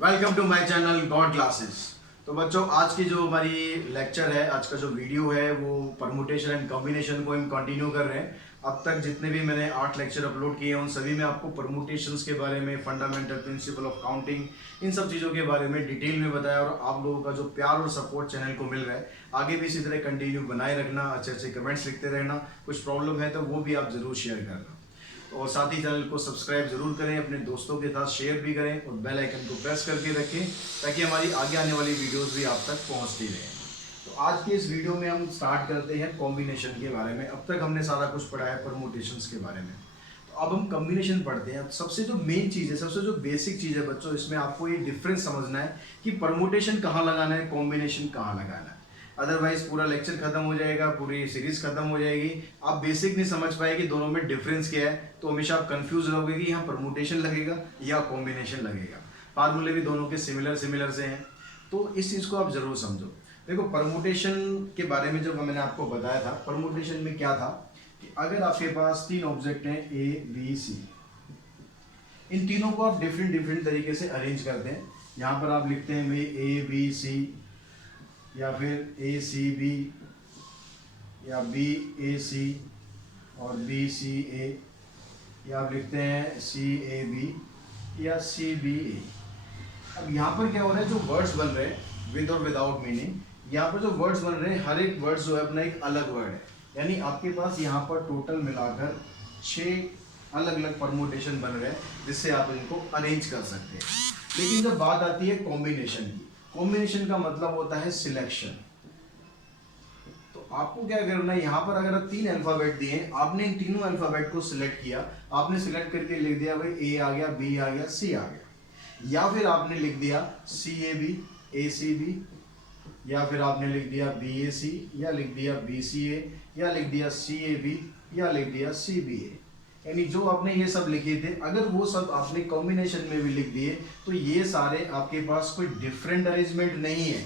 Welcome to my channel God classes. तो बच्चों, आज की जो हमारी लेक्चर है, आज का जो वीडियो है वो परमुटेशन एंड कॉम्बिनेशन को हम कंटिन्यू कर रहे हैं। अब तक जितने भी मैंने 8 लेक्चर अपलोड किए हैं उन सभी में आपको परमुटेशंस के बारे में, फंडामेंटल प्रिंसिपल ऑफ काउंटिंग, इन सब चीज़ों के बारे में डिटेल में बताया। और आप लोगों का जो प्यार और सपोर्ट चैनल को मिल रहा है, आगे भी इसी तरह कंटिन्यू बनाए रखना, अच्छे अच्छे कमेंट्स लिखते रहना। कुछ प्रॉब्लम है तो वो भी आप जरूर शेयर करना, और साथ ही चैनल को सब्सक्राइब जरूर करें, अपने दोस्तों के साथ शेयर भी करें और बेल आइकन को प्रेस करके रखें ताकि हमारी आगे आने वाली वीडियोस भी आप तक पहुंचती रहें। तो आज के इस वीडियो में हम स्टार्ट करते हैं कॉम्बिनेशन के बारे में। अब तक हमने सारा कुछ पढ़ा है परमुटेशंस के बारे में, तो अब हम कॉम्बिनेशन पढ़ते हैं। सबसे जो मेन चीज़ है, सबसे जो बेसिक चीज़ है बच्चों, इसमें आपको ये डिफरेंस समझना है कि परमुटेशन कहाँ लगाना है, कॉम्बिनेशन कहाँ लगाना है। अदरवाइज पूरा लेक्चर खत्म हो जाएगा, पूरी सीरीज खत्म हो जाएगी, आप बेसिक नहीं समझ पाए कि दोनों में डिफरेंस क्या है। तो हमेशा आप कंफ्यूज रहोगे कि यहाँ परमुटेशन लगेगा या कॉम्बिनेशन लगेगा। फार्मूले भी दोनों के सिमिलर से हैं, तो इस चीज़ को आप जरूर समझो। देखो, परमुटेशन के बारे में जब मैंने आपको बताया था, परमुटेशन में क्या था कि अगर आपके पास 3 ऑब्जेक्ट हैं ए बी सी, इन तीनों को आप डिफरेंट तरीके से अरेंज करते हैं। यहाँ पर आप लिखते हैं भाई ए बी सी, या फिर ए सी बी, या बी ए सी और बी सी ए, या आप लिखते हैं सी ए बी या सी बी ए। अब यहाँ पर क्या हो रहा है, जो वर्ड्स बन रहे हैं विद और विदाउट मीनिंग, यहाँ पर जो वर्ड्स बन रहे हैं हर एक वर्ड्स जो है अपना एक अलग वर्ड है। यानी आपके पास यहाँ पर टोटल मिलाकर 6 अलग अलग परमुटेशन बन रहे हैं जिससे आप इनको अरेंज कर सकते हैं। लेकिन जब बात आती है कॉम्बिनेशन की, कॉम्बिनेशन का मतलब होता है सिलेक्शन। तो आपको क्या करना है, यहाँ पर अगर 3 अल्फाबेट दिए, आपने इन तीनों अल्फाबेट को सिलेक्ट किया, आपने सिलेक्ट करके लिख दिया भाई ए आ गया, बी आ गया, सी आ गया, या फिर आपने लिख दिया सी A B, A C B, या फिर आपने लिख दिया बी ए सी, या लिख दिया बी सी ए, या लिख दिया सी ए बी, या लिख दिया सी बी ए। यानी जो आपने ये सब लिखे थे, अगर वो सब आपने कॉम्बिनेशन में भी लिख दिए तो ये सारे आपके पास कोई डिफरेंट अरेंजमेंट नहीं है,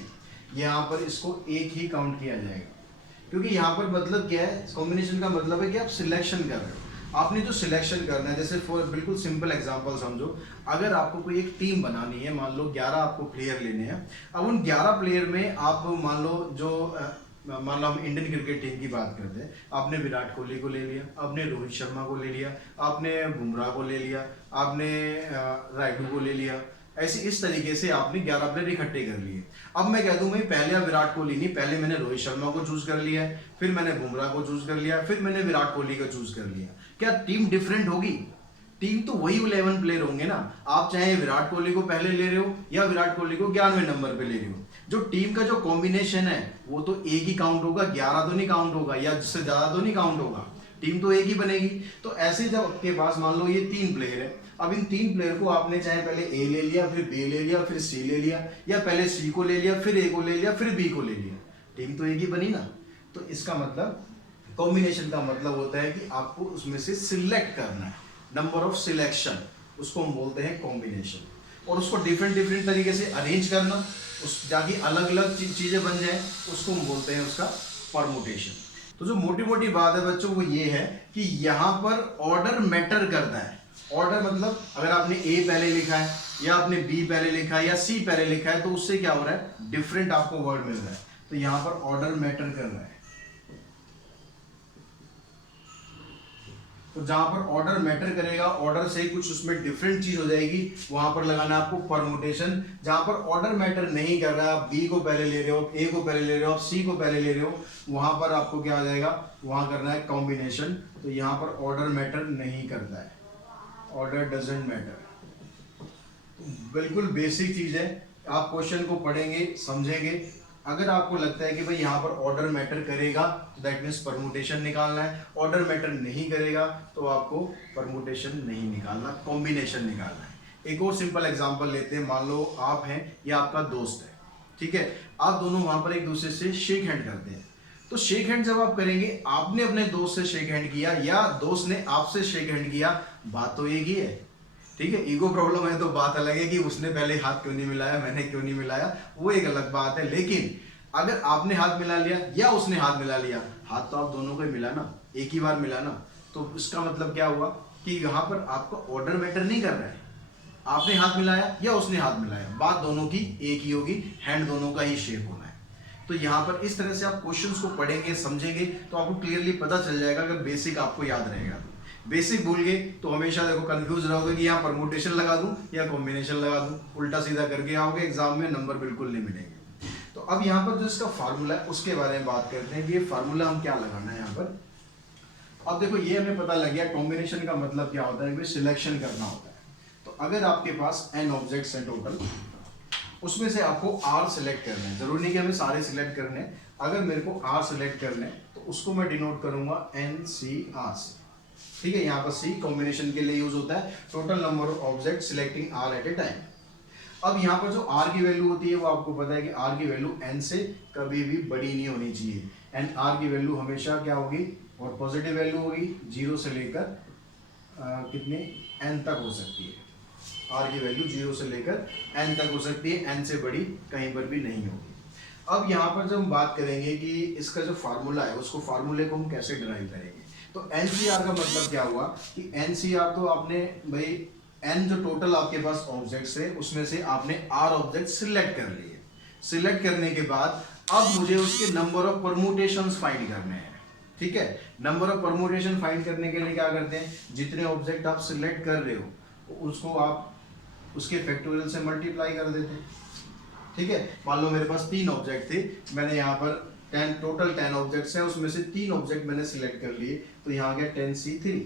यहाँ पर इसको एक ही काउंट किया जाएगा। क्योंकि यहाँ पर मतलब क्या है, कॉम्बिनेशन का मतलब है कि आप सिलेक्शन कर रहे हो। आपने जो सिलेक्शन करना है, जैसे फॉर बिल्कुल सिंपल एग्जांपल समझो, अगर आपको कोई एक टीम बनानी है, मान लो 11 आपको प्लेयर लेने हैं। अब उन 11 प्लेयर में आप मान लो हम इंडियन क्रिकेट टीम की बात करते हैं, आपने विराट कोहली को ले लिया, आपने रोहित शर्मा को ले लिया, आपने बुमराह को ले लिया, आपने रायडू को ले लिया। ऐसे इस तरीके से आपने 11 प्लेयर इकट्ठे कर लिए। अब मैं कह दूं भाई पहले विराट कोहली नहीं, पहले मैंने रोहित शर्मा को चूज कर लिया है, फिर मैंने बुमराह को चूज कर लिया, फिर मैंने विराट कोहली को चूज कर लिया। क्या टीम डिफरेंट होगी? टीम तो वही 11 प्लेयर होंगे ना। आप चाहे विराट कोहली को पहले ले रहे हो या विराट कोहली को 11वें नंबर पे ले रहे हो, जो टीम का जो कॉम्बिनेशन है वो तो एक ही काउंट होगा, 11 तो नहीं काउंट होगा, या जिससे ज्यादा तो नहीं काउंट होगा, टीम तो एक ही बनेगी। तो ऐसे जब आपके पास मान लो ये 3 प्लेयर है, अब इन 3 प्लेयर को आपने चाहे पहले ए ले लिया, फिर बी ले लिया, फिर सी ले लिया, या पहले सी को ले लिया, फिर ए को ले लिया, फिर बी को ले लिया, टीम तो एक ही बनी ना। तो इसका मतलब कॉम्बिनेशन का मतलब होता है कि आपको उसमें से सिलेक्ट करना है, नंबर ऑफ सिलेक्शन, उसको हम बोलते हैं कॉम्बिनेशन। और उसको डिफरेंट तरीके से अरेंज करना, उस जाके अलग अलग चीजें बन जाए, उसको हम बोलते हैं उसका परमुटेशन। तो जो मोटी बात है बच्चों वो ये है कि यहाँ पर ऑर्डर मैटर करता है। ऑर्डर मतलब अगर आपने ए पहले लिखा है, या आपने बी पहले लिखा है, या सी पहले लिखा है, तो उससे क्या हो रहा है, डिफरेंट आपको वर्ड मिल रहा है। तो यहाँ पर ऑर्डर मैटर कर रहा है। तो जहां पर ऑर्डर मैटर करेगा, ऑर्डर से ही कुछ उसमें डिफरेंट चीज हो जाएगी, वहां पर लगाना है आपको परमुटेशन। जहां पर ऑर्डर मैटर नहीं कर रहा है, आप बी को पहले ले रहे हो, ए को पहले ले रहे हो, आप सी को पहले ले रहे हो, वहां पर आपको क्या आ जाएगा, वहां करना है कॉम्बिनेशन। तो यहाँ पर ऑर्डर मैटर नहीं करता है, ऑर्डर डजंट मैटर। बिल्कुल बेसिक चीज है, आप क्वेश्चन को पढ़ेंगे समझेंगे। अगर आपको लगता है कि भाई यहाँ पर ऑर्डर मैटर करेगा तो दैट मीन्स परमुटेशन निकालना है, ऑर्डर मैटर नहीं करेगा तो आपको परमुटेशन नहीं निकालना, कॉम्बिनेशन निकालना है। एक और सिंपल एग्जांपल लेते हैं। मान लो आप हैं या आपका दोस्त है, ठीक है, आप दोनों वहां पर एक दूसरे से शेक हैंड करते हैं। तो शेक हैंड जब आप करेंगे, आपने अपने दोस्त से शेक हैंड किया या दोस्त ने आपसे शेक हैंड किया, बात तो एक ही है, ठीक है। ईगो प्रॉब्लम है तो बात अलग है कि उसने पहले हाथ क्यों नहीं मिलाया, मैंने क्यों नहीं मिलाया, वो एक अलग बात है। लेकिन अगर आपने हाथ मिला लिया या उसने हाथ मिला लिया, हाथ तो आप दोनों को ही मिला ना, एक ही बार मिला ना, तो इसका मतलब क्या हुआ कि यहाँ पर आपका ऑर्डर मैटर नहीं कर रहा है। आपने हाथ मिलाया या उसने हाथ मिलाया, बात दोनों की एक ही होगी, हैंड दोनों का ही शेप होना है। तो यहाँ पर इस तरह से आप क्वेश्चंस को पढ़ेंगे, समझेंगे, तो आपको क्लियरली पता चल जाएगा। अगर बेसिक आपको याद रहेगा तो, बेसिक भूल गए तो हमेशा देखो कंफ्यूज रहोगे कि यहाँ परमुटेशन लगा दूं या कॉम्बिनेशन लगा दूं, उल्टा सीधा करके आओगे, एग्जाम में नंबर बिल्कुल नहीं मिलेंगे। तो अब यहाँ पर जो इसका फार्मूला है उसके बारे में बात करते हैं कि ये फार्मूला हम क्या लगाना है यहाँ पर। अब देखो ये हमें पता लग गया कॉम्बिनेशन का मतलब क्या होता है कि सिलेक्शन करना होता है। तो अगर आपके पास n ऑब्जेक्ट्स हैं टोटल, उसमें से आपको R सिलेक्ट करना है, जरूरी नहीं कि हमें सारे सिलेक्ट करने हैं, अगर मेरे को R सिलेक्ट करने हैं तो उसको मैं डिनोट करूंगा NCR से, ठीक है। यहाँ पर C कॉम्बिनेशन के लिए यूज होता है, total number of object selecting R at a time. अब यहाँ पर जो R की वैल्यू होती है वो आपको पता है कि R की वैल्यू N से कभी भी बड़ी नहीं होनी चाहिए, एंड R की वैल्यू हमेशा क्या होगी, और पॉजिटिव वैल्यू होगी, 0 से लेकर कितने n तक हो सकती है। R की वैल्यू 0 से लेकर n तक हो सकती है, n से बड़ी कहीं पर भी नहीं होगी। अब यहाँ पर जब हम बात करेंगे कि इसका जो फार्मूला है उसको, फार्मूले को हम कैसे ड्राइव करेंगे, तो NCR का मतलब क्या हुआ कि NCR तो आपने भाई n जो टोटल आपके पास ऑब्जेक्ट्स है उसमें से आपने R ऑब्जेक्ट सिलेक्ट कर लिए। सिलेक्ट करने के बाद अब मुझे उसके नंबर ऑफ परम्यूटेशंस फाइंड करने हैं, ठीक है। नंबर ऑफ परम्यूटेशन फाइंड करने के लिए क्या करते हैं, जितने ऑब्जेक्ट आप सिलेक्ट कर रहे हो उसको आप उसके फैक्टोरियल से मल्टीप्लाई कर देते हैं, ठीक है। मान लो मेरे पास 3 ऑब्जेक्ट थे, मैंने यहाँ पर टोटल 10 ऑब्जेक्ट्स हैं, उसमें से 3 ऑब्जेक्ट मैंने सिलेक्ट कर लिए, तो यहाँ गया 10C3।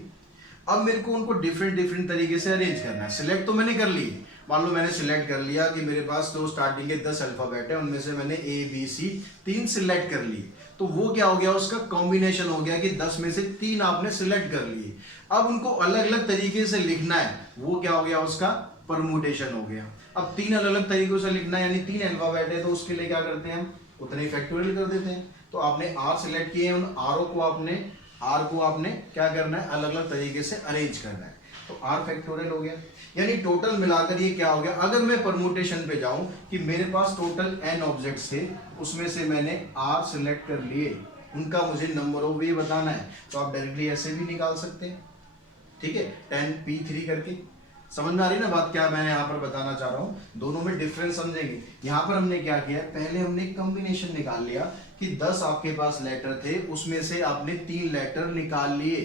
अब मेरे को उनको डिफरेंट तरीके से अरेंज करना है। सिलेक्ट तो मैंने कर लिए, मान लो मैंने सिलेक्ट कर लिया कि मेरे पास जो स्टार्टिंग के 10 अल्फाबेट है उनमें से मैंने ABC 3 सिलेक्ट कर लिए, तो वो क्या हो गया, उसका कॉम्बिनेशन हो गया कि 10 में से 3 आपने सिलेक्ट कर लिए। अब उनको अलग अलग तरीके से लिखना है, वो क्या हो गया, उसका परम्यूटेशन हो गया। अब 3 अलग अलग तरीकों से लिखना है, यानी 3 अल्फाबेट है, तो उसके लिए क्या करते हैं, हम उतने फैक्टोरियल कर देते हैं। तो आपने R सिलेक्ट किए, उन R को आपने क्या करना है, अलग अलग तरीके से अरेंज करना है, तो R फैक्टोरियल हो गया। यानी टोटल मिलाकर ये क्या हो गया, अगर मैं परम्यूटेशन पे जाऊं कि मेरे पास टोटल n ऑब्जेक्ट्स थे, उसमें से मैंने R सिलेक्ट कर लिए, उनका मुझे नंबर ऑफ वे बताना है, तो आप डायरेक्टली ऐसे भी निकाल सकते हैं, ठीक है, 10P3 करके। समझ में आ रही ना बात, क्या मैं यहाँ पर बताना चाह रहा हूँ, दोनों में डिफरेंस समझेंगे। यहाँ पर हमने क्या किया, पहले हमने कॉम्बिनेशन निकाल लिया कि 10 आपके पास लेटर थे, उसमें से आपने 3 लेटर निकाल लिए,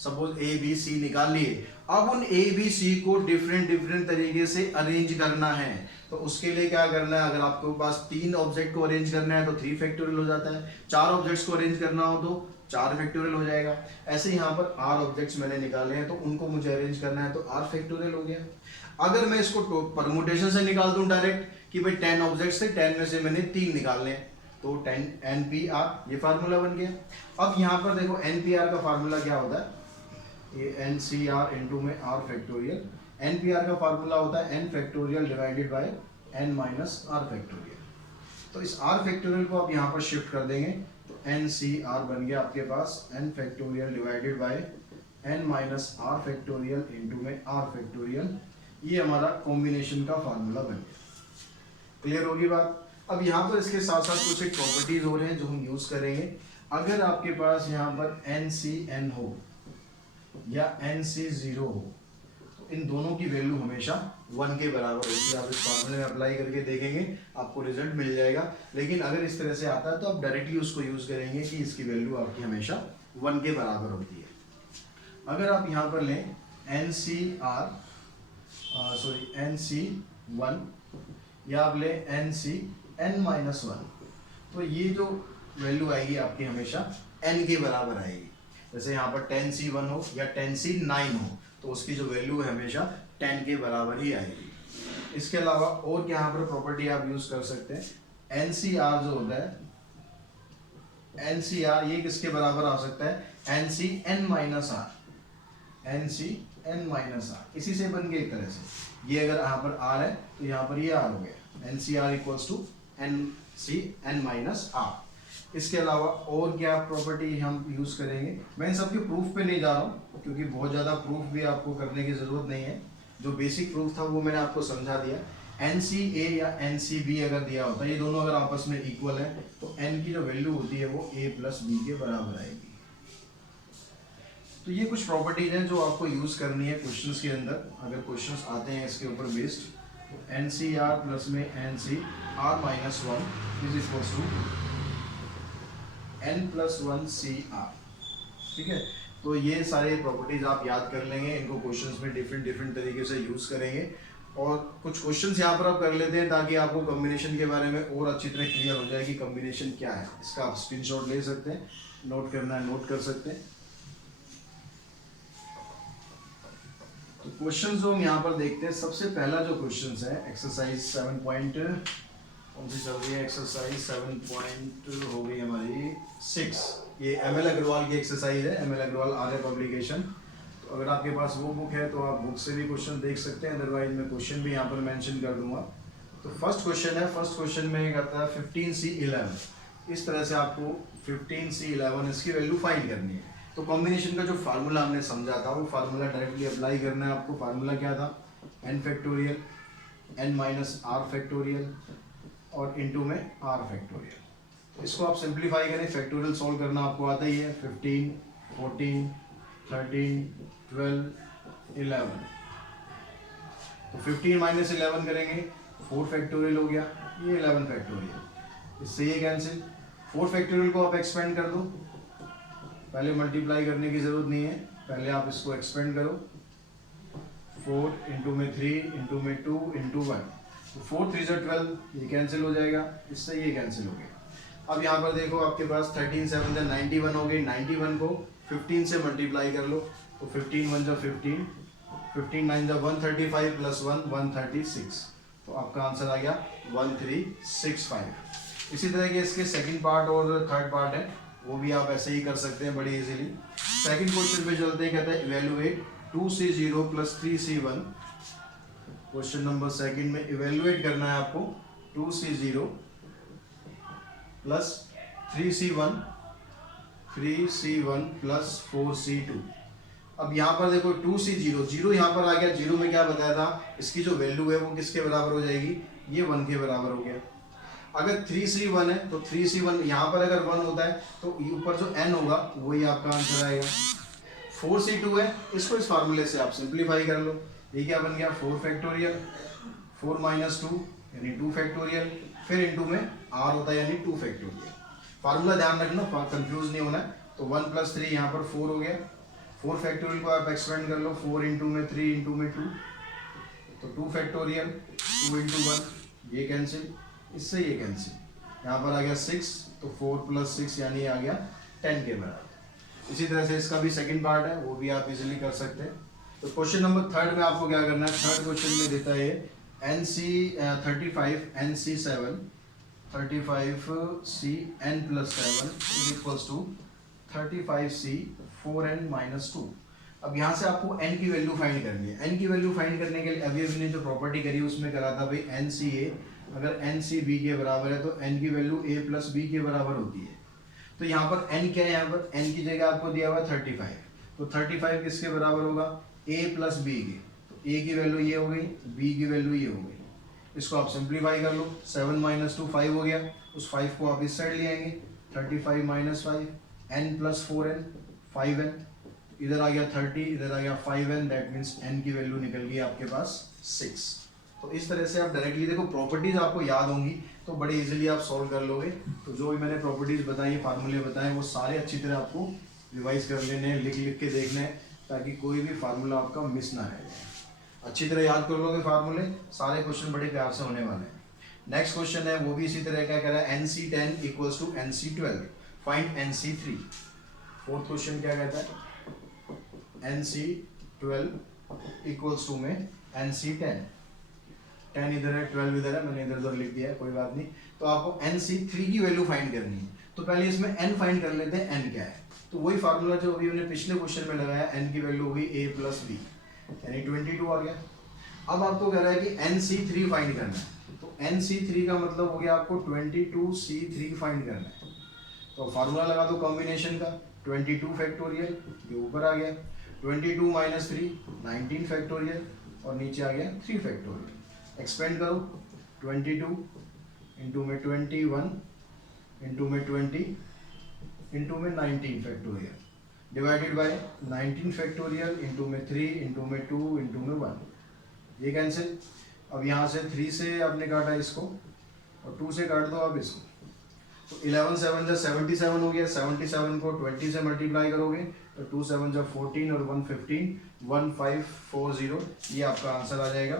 सपोज ABC निकाल लिए। अब उन ABC को डिफरेंट तरीके से अरेंज करना है, तो उसके लिए क्या करना है, अगर आपके पास 3 ऑब्जेक्ट को अरेंज करना है तो 3 फैक्टोरियल हो जाता है, 4 ऑब्जेक्ट्स को अरेंज करना हो तो 4 फैक्टोरियल हो जाएगा। ऐसे यहाँ पर R ऑब्जेक्ट्स मैंने निकाले हैं तो उनको मुझे अरेंज करना है, तो R फैक्टोरियल हो गया। अगर मैं इसको परम्यूटेशन से निकाल दूं डायरेक्ट कि भाई 10 ऑब्जेक्ट्स थे, 10 में से मैंने 3 निकालने हैं, तो 10 NPR, ये फार्मूला बन गया। अब यहाँ पर देखो NPR का फार्मूला क्या होता है, ये NCR इंटू में R फैक्टोरियल। NPR का फार्मूला होता है N factorial divided by N minus R factorial. तो इस R फैक्टोरियल को आप यहाँ पर शिफ्ट कर देंगे, तो NCR बन गया आपके पास N factorial divided by N minus R factorial into में R फैक्टोरियल। ये हमारा कॉम्बिनेशन का फार्मूला बन गया। क्लियर होगी बात। अब यहाँ पर इसके साथ साथ कुछ एक प्रॉपर्टीज हो रहे हैं जो हम यूज करेंगे। अगर आपके पास यहाँ पर NCN हो या NC0 हो, तो इन दोनों की वैल्यू हमेशा 1 के बराबर होती है। आप इस फॉर्मूले में अप्लाई करके देखेंगे, आपको रिजल्ट मिल जाएगा। लेकिन अगर इस तरह से आता है तो आप डायरेक्टली उसको यूज करेंगे कि इसकी वैल्यू आपकी हमेशा 1 के बराबर होती है। अगर आप यहाँ पर लें NC1 या आप लें NCN-1, तो ये जो वैल्यू आएगी आपकी हमेशा n के बराबर आएगी। जैसे यहाँ पर 10C1 हो या 10C9 हो, तो उसकी जो वैल्यू है हमेशा 10 के बराबर ही आएगी। इसके अलावा और क्या यहाँ पर प्रॉपर्टी आप यूज कर सकते हैं, NCR जो होता है, NCR ये किसके बराबर आ सकता है, NCN-R, NCN-R इसी से बन गया एक तरह से। ये अगर यहाँ पर R है तो यहाँ पर ये R हो गया, NCR इक्वल्स टू NCN-R। इसके अलावा और क्या प्रॉपर्टी हम यूज करेंगे, मैं इन सबके प्रूफ पे नहीं जा रहा हूँ क्योंकि बहुत ज़्यादा प्रूफ भी आपको करने की ज़रूरत नहीं है। जो बेसिक प्रूफ था वो मैंने आपको समझा दिया। NCA या NCB अगर दिया होता है, ये दोनों अगर आपस में इक्वल है तो N की जो वैल्यू होती है वो A प्लस B के बराबर आएगी। तो ये कुछ प्रॉपर्टीज हैं जो आपको यूज़ करनी है क्वेश्चंस के अंदर, अगर क्वेश्चंस आते हैं इसके ऊपर based. N C R plus में N C R minus one is equals to N plus one C R. ठीक है, तो ये सारे प्रॉपर्टीज आप याद कर लेंगे, इनको क्वेश्चंस में डिफरेंट डिफरेंट तरीके से यूज़ करेंगे। और कुछ क्वेश्चंस यहाँ पर आप कर लेते हैं ताकि आपको कॉम्बिनेशन के बारे में और अच्छी तरह क्लियर हो जाए कि कॉम्बिनेशन क्या है। इसका आप स्क्रीनशॉट ले सकते हैं, नोट करना है नोट कर सकते हैं। तो क्वेश्चन जो हम यहाँ पर देखते हैं, सबसे पहला जो क्वेश्चन है एक्सरसाइज 7 पॉइंट कौन सी चल रही है, एक्सरसाइज 7 पॉइंट हो गई हमारी 6। ये एम एल अग्रवाल की एक्सरसाइज है, एम एल अग्रवाल आर्य पब्लिकेशन। तो अगर आपके पास वो बुक है तो आप बुक से भी क्वेश्चन देख सकते हैं, अदरवाइज मैं क्वेश्चन भी यहाँ पर मेंशन कर दूंगा। तो फर्स्ट क्वेश्चन है, फर्स्ट क्वेश्चन में कहता है 15C11। इस तरह से आपको 15C11 इसकी वैल्यू फाइंड करनी है। तो कॉम्बिनेशन का जो फार्मूला हमने समझा था वो फार्मूला डायरेक्टली अप्लाई करना है आपको। फार्मूला क्या था, n factorial, n minus R factorial और इनटू में r फैक्टोरियल। तो इसको आप सिंप्लीफाई करें, फैक्टोरियल सॉल्व करना आपको आता ही है। 15, 14, 13, 12, 11। तो 15 माइनस 11 करेंगे, 4 फैक्टोरियल हो गया, ये 11 फैक्टोरियल, इससे ये कैंसिल। 4 फैक्टोरियल को आप एक्सपेंड कर दो, पहले मल्टीप्लाई करने की जरूरत नहीं है, पहले आप इसको एक्सपेंड करो। 4 इंटू में 3 इंटू में 2 इंटू 1, तो 4 3 12, ये कैंसिल हो जाएगा, इससे ये कैंसिल हो गया। अब यहाँ पर देखो आपके पास 13 7 91 हो गई, 91 को 15 से मल्टीप्लाई कर लो, तो 15 1 15, 15 9 135 प्लस 1 136, तो आपका आंसर आ गया 1365। इसी तरह के इसके सेकंड पार्ट और थर्ड पार्ट है, वो भी आप ऐसे ही कर सकते हैं बड़ी इजीली। सेकंड क्वेश्चन पे चलते हैं, कहता है evaluate 2C0 plus 3C1। Question number second में इवेलुएट करना है आपको 2C0 plus 3C1 plus 4C2। अब यहाँ पर देखो 2C0, जीरो यहाँ पर आ गया, जीरो में क्या बताया था, इसकी जो वैल्यू है वो किसके बराबर हो जाएगी, ये 1 के बराबर हो गया। अगर 3C1 है तो 3C1 यहाँ पर अगर 1 होता है तो ऊपर जो n होगा वही आपका आंसर आएगा। 4C2 है, इसको इस फार्मूले से आप सिंप्लीफाई कर लो, ये क्या बन गया 4 फैक्टोरियल, 4 माइनस 2 यानी 2 फैक्टोरियल, फिर इनटू में r होता है यानी 2 फैक्टोरियल। फार्मूला ध्यान रखना, कंफ्यूज नहीं होना है। तो 1 प्लस 3 यहाँ पर 4 हो गया, 4 फैक्टोरियल को आप एक्सपेंड कर लो, 4 इंटू में 3 इंटू में 2, तो 2 फैक्टोरियल, 2 इंटू 1, ये कैंसिल, इससे ये कैंसिल, यहाँ पर आ गया 6, तो 4 प्लस 6 यानी आ गया 10 के बराबर। इसी तरह से इसका भी सेकंड पार्ट है, वो भी आप इजीली कर सकते हैं। तो क्वेश्चन नंबर थर्ड में आपको क्या करना है, थर्ड क्वेश्चन में देता है NC 35C n plus 7 is equals to 35C 4n minus 2। अब यहाँ से आपको n की वैल्यू फाइंड करनी है। n की वैल्यू फाइंड करने के लिए अभी हमने जो प्रॉपर्टी करी उसमें करा था भाई NCA, अगर NCB के बराबर है तो n की वैल्यू a प्लस b के बराबर होती है। तो यहाँ पर n क्या है, यहाँ पर n की जगह आपको दिया हुआ है 35, तो 35 किसके बराबर होगा, a प्लस b के। तो a की वैल्यू ये हो गई, b की वैल्यू ये हो गई, इसको आप सिंप्लीफाई कर लो, 7 माइनस 2 5 हो गया, उस 5 को आप इस साइड ले आएंगे, 35 minus 5 n plus 4n 5n, इधर आ गया 30, इधर आ गया 5n, दैट मीन्स n की वैल्यू निकल गई आपके पास 6। तो इस तरह से आप डायरेक्टली देखो, प्रॉपर्टीज आपको याद होंगी तो बड़े इजीली आप सॉल्व कर लोगे। तो जो भी मैंने प्रॉपर्टीज बताई, फार्मूले बताए, वो सारे अच्छी तरह आपको रिवाइज कर लेने हैं, लिख लिख के देखने हैं, ताकि कोई भी फार्मूला आपका मिस ना रह जाए। अच्छी तरह याद कर लोगे फार्मूले, सारे क्वेश्चन बड़े प्यार से होने वाले हैं। नेक्स्ट क्वेश्चन है वो भी इसी तरह क्या कह रहा है, NC10 equals to NC12, find NC3। Fourth question क्या कहता है, NC12 इक्वल्स टू में NC10, 10 इधर है 12 इधर है, मैंने इधर उधर लिख दिया है, कोई बात नहीं। तो आपको NC3 की वैल्यू फाइंड करनी है, तो पहले इसमें n फाइंड कर लेते हैं, n क्या है। तो वही फार्मूला जो अभी हमने पिछले क्वेश्चन में लगाया, n की वैल्यू हुई a प्लस b यानी 22 आ गया। अब आपको कह रहा है कि NC3 फाइंड करना है, तो NC3 का मतलब हो गया आपको 22C3 फाइंड करना है। तो फार्मूला लगा दो कॉम्बिनेशन का, 22 फैक्टोरियल, ये ऊपर आ गया, 22 माइनस 3 19 फैक्टोरियल, और नीचे आ गया 3 फैक्टोरियल। एक्सपेंड करो, 22 इंटू में 21 इंटू में 20 इंटू में 19 factorial, divided by 19 factorial into में 3 इंटू में 2 इंटू में 1, ये कैंसिल। अब यहाँ से 3 से आपने काटा इसको और 2 से काट दो आप इसको, तो 11 7 जा 77 हो गया। 77 को 20 से मल्टीप्लाई करोगे तो 2 7 जा 14 और 1 15, 1540, ये आपका आंसर आ जाएगा।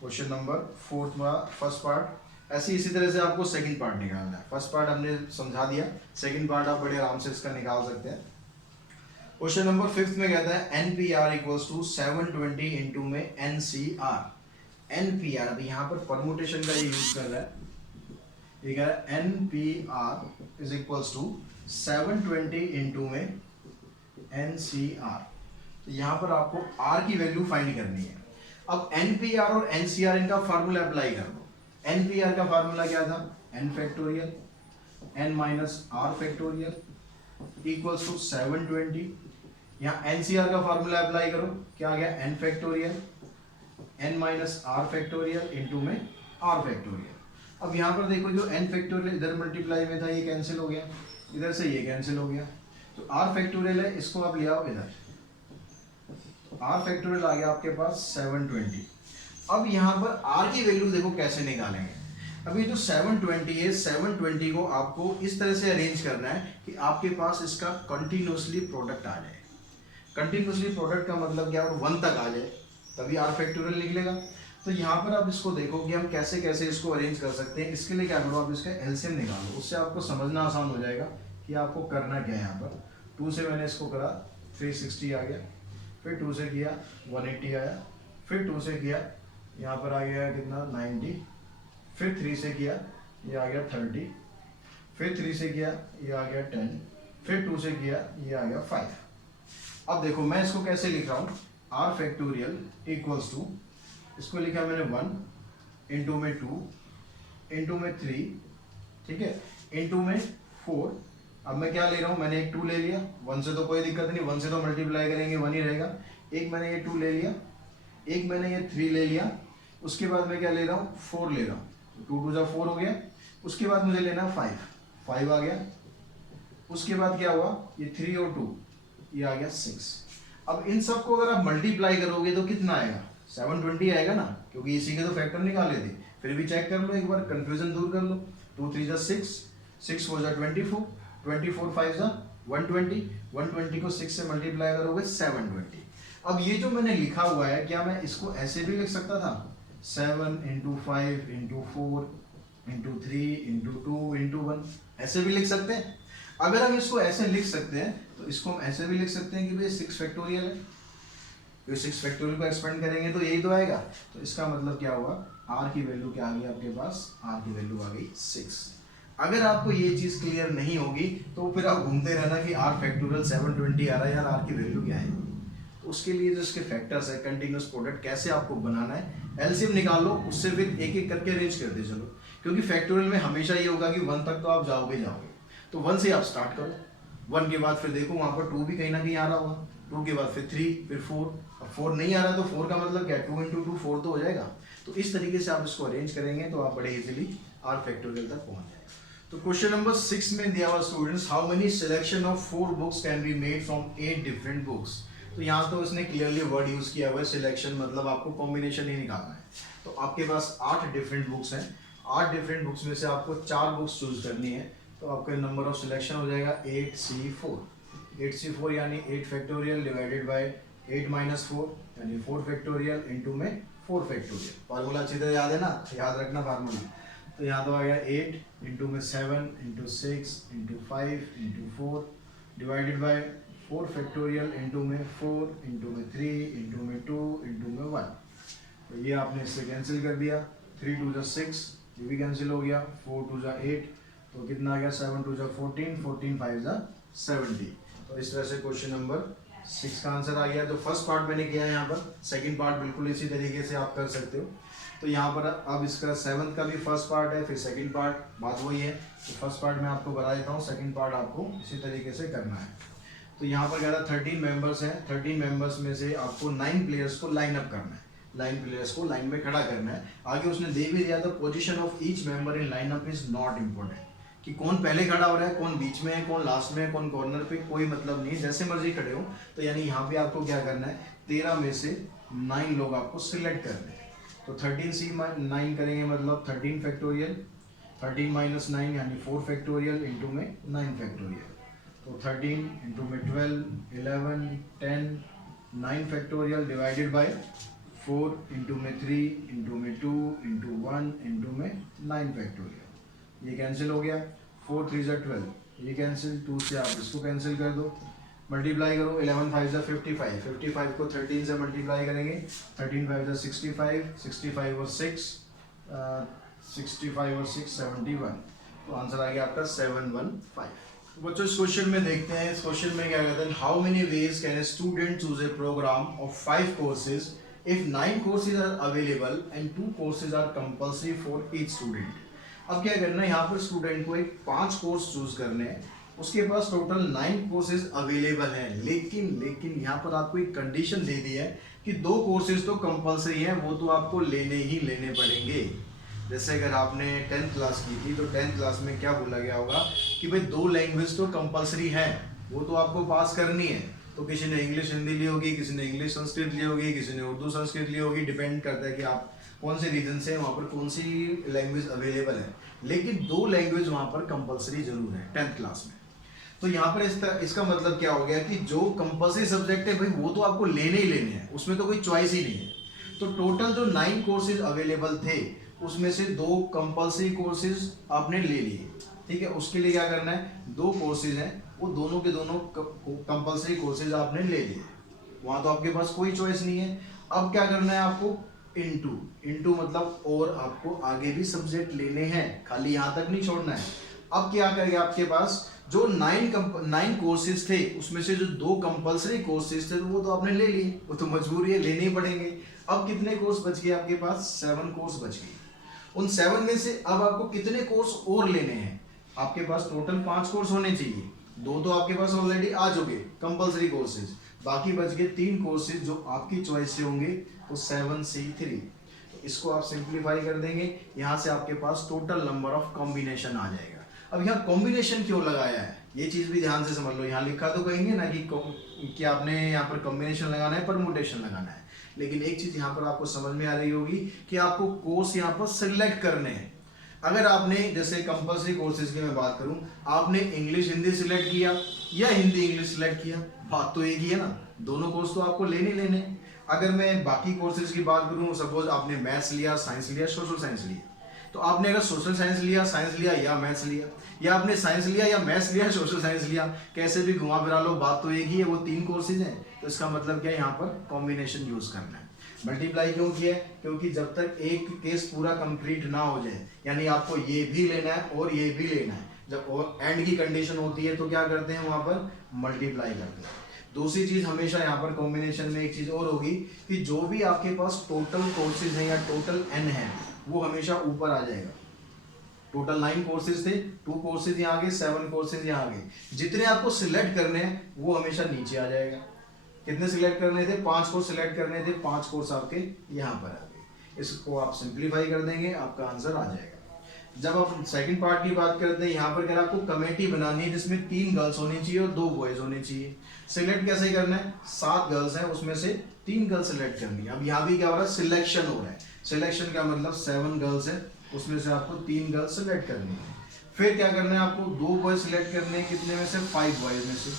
Question number 4 first part. ऐसे इसी तरह से आपको सेकंड पार्ट निकालना है। फर्स्ट पार्ट हमने समझा दिया, सेकंड पार्ट आप बड़े आराम से इसका निकाल सकते हैं। क्वेश्चन नंबर 5 में कहता है NPR इक्वल्स टू 720 इंटू में NCR। NPR अभी यहाँ पर परमुटेशन का ये यूज कर रहा है, ठीक है। NPR is equals to 720 into में NCR। तो यहाँ पर आपको R की वैल्यू फाइंड करनी है। अब NPR और NCR इनका फार्मूला अप्लाई कर दो। NPR का फार्मूला क्या था, n factorial n minus r factorial equals to 720। यहाँ NCR का फार्मूला अप्लाई करो, क्या आ गया, n factorial n minus r factorial into में r फैक्टोरियल। अब यहाँ पर देखो जो n फैक्टोरियल इधर मल्टीप्लाई में था ये कैंसिल हो गया, इधर से ये कैंसिल हो गया, तो r फैक्टोरियल है, इसको आप ले आओ इधर, तो r फैक्टोरियल आ गया आपके पास 720। अब यहाँ पर r की वैल्यू देखो कैसे निकालेंगे। अभी जो 720 है, 720 को आपको इस तरह से अरेंज करना है कि आपके पास इसका कंटिन्यूसली प्रोडक्ट आ जाए। कंटिन्यूसली प्रोडक्ट का मतलब क्या, 1 तक आ जाए, तभी r फैक्टोरियल निकलेगा। तो यहाँ पर आप इसको देखो कि हम कैसे कैसे इसको अरेंज कर सकते हैं। इसके लिए क्या करो, आप इसका एलसीएम निकालो, उससे आपको समझना आसान हो जाएगा कि आपको करना क्या है। यहाँ पर 2 से मैंने इसको करा 360 आ गया, फिर 2 से किया 180 आया, फिर 2 से किया यहाँ पर आ गया कितना 90, फिर 3 से किया ये आ गया 30, फिर 3 से किया ये आ गया 10, फिर 2 से किया ये आ गया 5। अब देखो मैं इसको कैसे लिख रहा हूँ, r फैक्टोरियल इक्वल्स टू, इसको लिखा मैंने 1 इंटू में 2 इंटू में 3, ठीक है, इंटू में 4। अब मैं क्या ले रहा हूँ, मैंने एक 2 ले लिया, 1 से तो कोई दिक्कत नहीं, 1 से तो मल्टीप्लाई करेंगे 1 ही रहेगा। एक मैंने ये 2 ले लिया, एक मैंने ये 3 ले लिया, उसके बाद मैं क्या ले रहा हूँ 4 ले रहा हूँ, 2 2 जा 4 हो गया। उसके बाद मुझे लेना 5 आ गया। उसके बाद क्या हुआ, ये 3 और 2 ये आ गया 6। अब इन सबको अगर आप मल्टीप्लाई करोगे तो कितना आएगा, 720 आएगा ना, क्योंकि इसी के तो फैक्टर निकाले थे। फिर भी चेक कर लो एक बार, कंफ्यूजन दूर कर लो। 2 3 जा 6, 6 4 जा 24, 24 5 जा 120, 120 को 6 से मल्टीप्लाई करोगे 720। अब ये जो मैंने लिखा हुआ है, क्या मैं इसको ऐसे भी लिख सकता था, 7 into 5 into 4 into 3 into 2 into 1, ऐसे भी लिख सकते हैं। अगर हम इसको ऐसे लिख सकते हैं तो इसको हम ऐसे भी लिख सकते हैं कि भाई 6 फैक्टोरियल है, तो 6 फैक्टोरियल को एक्सपेंड करेंगे तो यही तो आएगा। तो इसका मतलब क्या हुआ, r की वैल्यू क्या आ गई आपके पास, r की वैल्यू आ गई 6। अगर आपको ये चीज क्लियर नहीं होगी तो फिर आप घूमते रहना कि r फैक्टोरियल 720 आ रहा है, यार r की वैल्यू क्या है। तो उसके लिए जो इसके फैक्टर्स है, कंटिन्यूस प्रोडक्ट कैसे आपको बनाना है, एलसीएम निकाल लो, उससे फिर एक एक करके अरेंज करते चलो। क्योंकि फैक्टोरियल में हमेशा ये होगा कि 1 तक तो आप जाओगे, तो 1 से आप स्टार्ट करो। 1 के बाद फिर देखो वहां पर 2 भी कहीं ना कहीं आ रहा होगा, 2 के बाद फिर 3, फिर 4। अब 4 नहीं आ रहा तो 4 का मतलब क्या, 2 इंटू 2 4 तो हो जाएगा। तो इस तरीके से आप इसको अरेंज करेंगे तो आप बड़े इजीली r फैक्टोरियल तक पहुंच जाएंगे। तो क्वेश्चन नंबर 6 में दिया हुआ students, how many selection of 4 books can be made from 8 different books. तो यहाँ तो इसने क्लियरली वर्ड यूज किया हुआ है सिलेक्शन, मतलब आपको कॉम्बिनेशन ही निकालना है। तो आपके पास 8 डिफरेंट बुक्स हैं, 8 डिफरेंट बुक्स में से आपको 4 बुक्स चूज करनी है। तो आपका नंबर ऑफ सिलेक्शन हो जाएगा 8C4। 8C4 यानी 8 फैक्टोरियल डिवाइडेड बाय 8 माइनस 4 यानी 4 फैक्टोरियल इंटू में 4 फैक्टोरियल। फार्मूला अच्छी तरह याद है ना, याद रखना फार्मूला। तो यहाँ तो आ गया 8 इंटू में 7 into 6 into 5 into 4 divided by 4 factorial into में 4 इंटू में 3 इंटू में 2 इंटू में 1। तो ये आपने इससे कैंसिल कर दिया, 3 2 जा 6, ये भी कैंसिल हो गया, 4 2 जा 8, तो कितना आ गया 7 2 जा 14, 14 5 जा 70। तो इस तरह से क्वेश्चन नंबर 6 का आंसर आ गया। तो फर्स्ट पार्ट मैंने किया है यहाँ पर, सेकंड पार्ट बिल्कुल इसी तरीके से आप कर सकते हो। तो यहाँ पर अब इसका 7th का भी फर्स्ट पार्ट है, फिर सेकंड पार्ट, बात वही है। तो फर्स्ट पार्ट मैं आपको बता देता हूँ, सेकंड पार्ट आपको इसी तरीके से करना है। तो यहाँ पर कह रहा 13 मेंबर्स हैं, 13 मेंबर्स में से आपको 9 प्लेयर्स को लाइन अप करना है, 9 प्लेयर्स को लाइन में खड़ा करना है। आगे उसने दे भी दिया था, position of each member in line up is not important, कि कौन पहले खड़ा हो रहा है, कौन बीच में है, कौन लास्ट में है, कौन कॉर्नर पे, कोई मतलब नहीं है, जैसे मर्जी खड़े हो। तो यानी यहाँ पे आपको क्या करना है, 13 में से 9 लोग आपको सिलेक्ट करने हैं। तो 13 से 9 करेंगे मतलब 13 फैक्टोरियल, 13 माइनस 9 यानी 4 फैक्टोरियल, इंटू में 9 फैक्टोरियल। तो 13 इंटू में 12, 11, 10, 9 फैक्टोरियल डिवाइडेड बाय 4 इंटू में 3 इंटू में 2 इंटू 1 इंटू में 9 फैक्टोरियल। ये कैंसिल हो गया, 4 3 ज़ा 12, ये कैंसिल, 2 से आप इसको कैंसिल कर दो, मल्टीप्लाई करो, 11 5 ज़ा 55, 55 को 13 से मल्टीप्लाई करेंगे, 13 5 ज़ा 65, 65 और 6 65 और 6 71, तो आंसर आ गया आपका 715। तो बच्चों इस क्वेश्चन में देखते हैं, इस क्वेश्चन में क्या कहते हैं, how many ways can a student choose a programme of 5 courses if 9 courses are available and 2 courses are compulsory for each student. अब क्या करना है, यहाँ पर स्टूडेंट को एक 5 कोर्स चूज करने हैं, उसके पास टोटल 9 कोर्सेज अवेलेबल हैं, लेकिन यहाँ पर आपको एक कंडीशन दे दी है कि 2 कोर्सेज तो कंपल्सरी हैं, वो तो आपको लेने ही लेने पड़ेंगे। जैसे अगर आपने 10th क्लास की थी तो 10th क्लास में क्या बोला गया होगा कि भाई 2 लैंग्वेज तो कंपल्सरी है, वो तो आपको पास करनी है। तो किसी ने इंग्लिश हिंदी ली होगी, किसी ने इंग्लिश संस्कृत ली होगी, किसी ने उर्दू संस्कृत ली होगी, डिपेंड करता है कि आप कौन से रीजन से वहाँ पर कौन सी लैंग्वेज अवेलेबल है। लेकिन 2 लैंग्वेज वहाँ पर कंपल्सरी जरूर है 10th क्लास में। तो यहाँ पर इसका मतलब क्या हो गया कि जो कंपल्सरी सब्जेक्ट है भाई वो तो आपको लेने ही लेने हैं, उसमें तो कोई चॉइस ही नहीं है। तो टोटल जो 9 कोर्सेज अवेलेबल थे उसमें से 2 कंपल्सरी कोर्सेज आपने ले लिए, ठीक है। उसके लिए क्या करना है, 2 कोर्सेज हैं, वो दोनों के दोनों कंपल्सरी कोर्सेज आपने ले लिए, वहाँ तो आपके पास कोई चॉइस नहीं है। अब क्या करना है आपको, इनटू मतलब और आपको आगे भी सब्जेक्ट लेने हैं, खाली यहाँ तक नहीं छोड़ना है। अब क्या करेंगे, आपके पास जो 9 कोर्सेज थे उसमें से जो 2 कंपल्सरी कोर्सेज थे तो वो तो आपने ले लिए, वो तो मजबूरी है, लेने ही पड़ेंगे। अब कितने कोर्स बच गए आपके पास, 7 कोर्स बच गए। उन 7 में से अब आपको कितने कोर्स और लेने हैं, आपके पास टोटल 5 कोर्स होने चाहिए, 2 तो आपके पास ऑलरेडी आ चुके कंपल्सरी कोर्सेज, बाकी बच गए 3 कोर्सेज जो आपकी चॉइस से होंगे, तो 7C3। तो इसको आप सिंप्लीफाई कर देंगे, यहाँ से आपके पास टोटल नंबर ऑफ कॉम्बिनेशन आ जाएगा। अब यहाँ कॉम्बिनेशन क्यों लगाया है, ये चीज़ भी ध्यान से समझ लो। यहाँ लिखा तो कहेंगे ना कि आपने यहाँ पर कॉम्बिनेशन लगाना है, परमुटेशन लगाना है, लेकिन एक चीज़ यहाँ पर आपको समझ में आ रही होगी कि आपको कोर्स यहाँ पर सिलेक्ट करने हैं। अगर आपने जैसे कंपल्सरी कोर्सेज की मैं बात करूं, आपने इंग्लिश हिंदी सिलेक्ट किया या हिंदी इंग्लिश सिलेक्ट किया, बात तो एक ही है ना, दोनों कोर्स तो आपको लेने लेने। अगर मैं बाकी कोर्सेज की बात करूं, सपोज आपने मैथ्स लिया, साइंस लिया, सोशल साइंस लिया, तो आपने अगर सोशल साइंस लिया, साइंस लिया या मैथ्स लिया, या आपने साइंस लिया या मैथ्स लिया, सोशल साइंस लिया, कैसे भी घुमा फिरा लो, बात तो एक ही है, वो 3 कोर्सेज हैं। तो इसका मतलब क्या है, यहाँ पर कॉम्बिनेशन यूज करना है। मल्टीप्लाई क्यों किया है, क्योंकि जब तक एक केस पूरा कंप्लीट ना हो जाए, यानी आपको ये भी लेना है और ये भी लेना है, जब और एंड की कंडीशन होती है तो क्या करते हैं, वहां पर मल्टीप्लाई करते हैं। दूसरी चीज हमेशा यहाँ पर कॉम्बिनेशन में एक चीज और होगी कि जो भी आपके पास टोटल कोर्सेज है या टोटल n है, वो हमेशा ऊपर आ जाएगा। टोटल 9 कोर्सेज थे, 2 कोर्सेज यहाँ आ गए, 7 कोर्सेज यहाँ आ गए, जितने आपको सिलेक्ट करने हैं वो हमेशा नीचे आ जाएगा। कितने सिलेक्ट करने थे, 5 कोर्स सिलेक्ट करने थे, 5 कोर्स आपके यहाँ पर आ गए। इसको आप सिंप्लीफाई कर देंगे, आपका आंसर आ जाएगा। जब आप सेकंड पार्ट की बात करते हैं, यहाँ पर अगर आपको कमेटी बनानी है जिसमें 3 गर्ल्स होनी चाहिए और 2 बॉयज होने चाहिए, सिलेक्ट कैसे करना है, 7 गर्ल्स हैं, उसमें से 3 गर्ल्स सिलेक्ट करनी है। अब यहाँ भी क्या हो रहा है, सिलेक्शन हो रहा है। सिलेक्शन का मतलब 7 गर्ल्स है, उसमें से आपको 3 गर्ल्स सिलेक्ट करनी है। फिर क्या करना है, आपको 2 बॉय सिलेक्ट करने हैं, कितने में से, 5 बॉयज में से।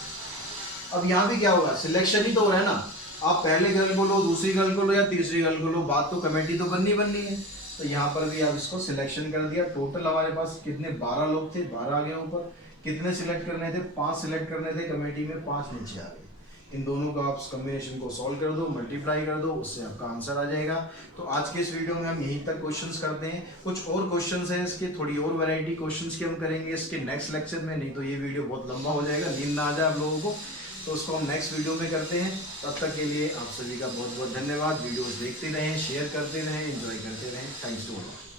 अब यहाँ भी क्या होगा, सिलेक्शन ही तो हो रहा है ना, आप पहले गर्ल को लो, दूसरी गर्ल को लो या तीसरी गर्ल को लो, बात तो कमेटी तो बननी है। तो यहाँ पर भी आप इसको सिलेक्शन कर दिया। टोटल हमारे पास कितने, 12 लोग थे, 12 आ गए ऊपर। कितने सिलेक्ट करने थे, 5 सिलेक्ट करने थे कमेटी में, 5 नीचे आ गए। इन दोनों का आप कॉम्बिनेशन को सॉल्व कर दो, मल्टीप्लाई कर दो, उससे आपका आंसर आ जाएगा। तो आज के इस वीडियो में हम यहीं तक क्वेश्चंस करते हैं। कुछ और क्वेश्चंस हैं इसके, थोड़ी और वैरायटी क्वेश्चंस की हम करेंगे इसके नेक्स्ट लेक्चर में, नहीं तो ये वीडियो बहुत लंबा हो जाएगा, नींद ना आ जाए आप लोगों को। तो उसको हम नेक्स्ट वीडियो में करते हैं। तब तक के लिए आप सभी का बहुत बहुत धन्यवाद। वीडियोस देखते रहें, शेयर करते रहें, एंजॉय करते रहें। Thanks to all.